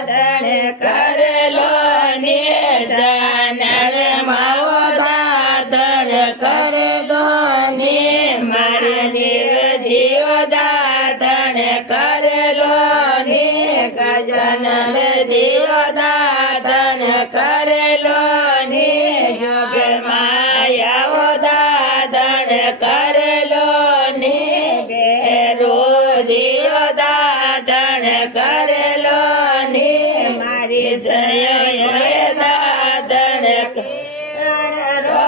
દાદણ કરેલો નિશાન રે માવો દાદણ કરેલો ને મારા દેવજીઓ દાદણ કરેલો ને ગજાનન જીઓ દાદણ કરેલો ને જોગ માયાઓ દાદણ કરેલો ને ભેરો જીઓ દાદણ કરેલો ને મારી સયોએ દાદણ કરેલો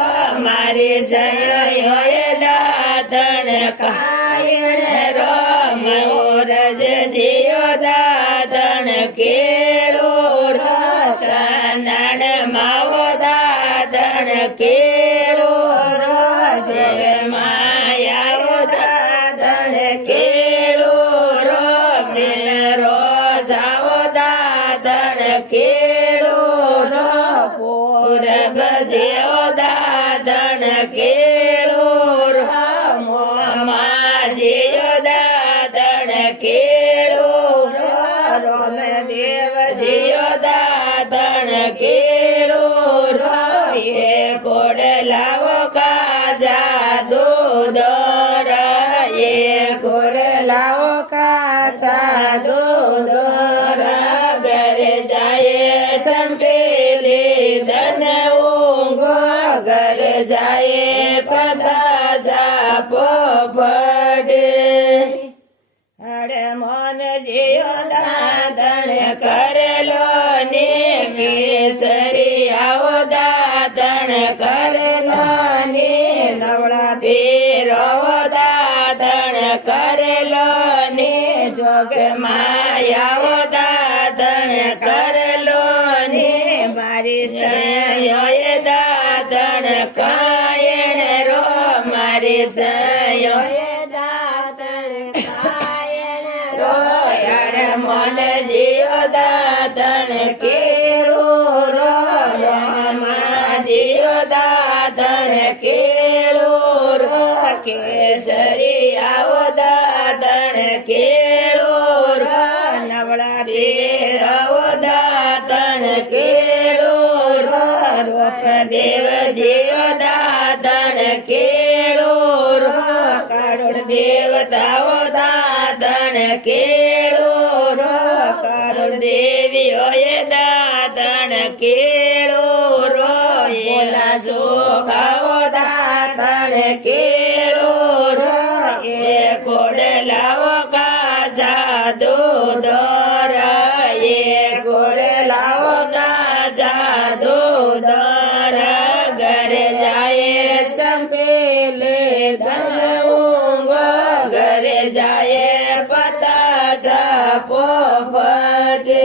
મારી સયોએ દાદણ કાયણ રો મોરજ જીઓ દાદણ કેળો રો સંદણ માવો દાદણ કેળો રો જય માયાઓ દાદણ કેળો રો મેરો જાઓ દાદણ કેળો રો પૂરબ જેઓ દાદણ કેળો રો મોમાજીઓ દાદણ કેળો રો રોમદેવ જીઓ દાદણ કેળો રો એ ગોડલાઓ કાજા દૂધ એ ગોડલાઓ કાચા દૂધ ઘરે જાય સંપેલી ધન ઊંઘો ઘરે જાય પદા જાપો પડે અરે મોન જીઓ દાદણ કરેલો ને કેસરિયાઓ દાદણ કરેલો ને નવળા પીરો દાદણ કરેલો ને જોગ માયાઓ દાદણ કરેલો ને મારી સયોએ દાદણ કાયણ રો મારી સયોએ દાદણ કાયણ રો મન જીઓ દાદણ કેળો રો રણમાં જીઓ દાદણ કેળો રો કેસરિયાઓ દાદણ કેળો રો નવળા બેરાઓ દાદણ કેળો રો રૂપદેવ જીઓ દાદણ કેળો રો કરુણ દેવતાઓ દાદણ કેળો રો કરુણ દેવીઓએ દાદણ કેળો રો એલા જોગાઓ દાદણ કેળો રો એ ગોડલાઓ કાજા દૂધ એ ગોડલાઓ કાજા દૂધ ઘરે જાય સંપેલે ધન ઊંઘો ઘરે જાય પતા જાપો ફટે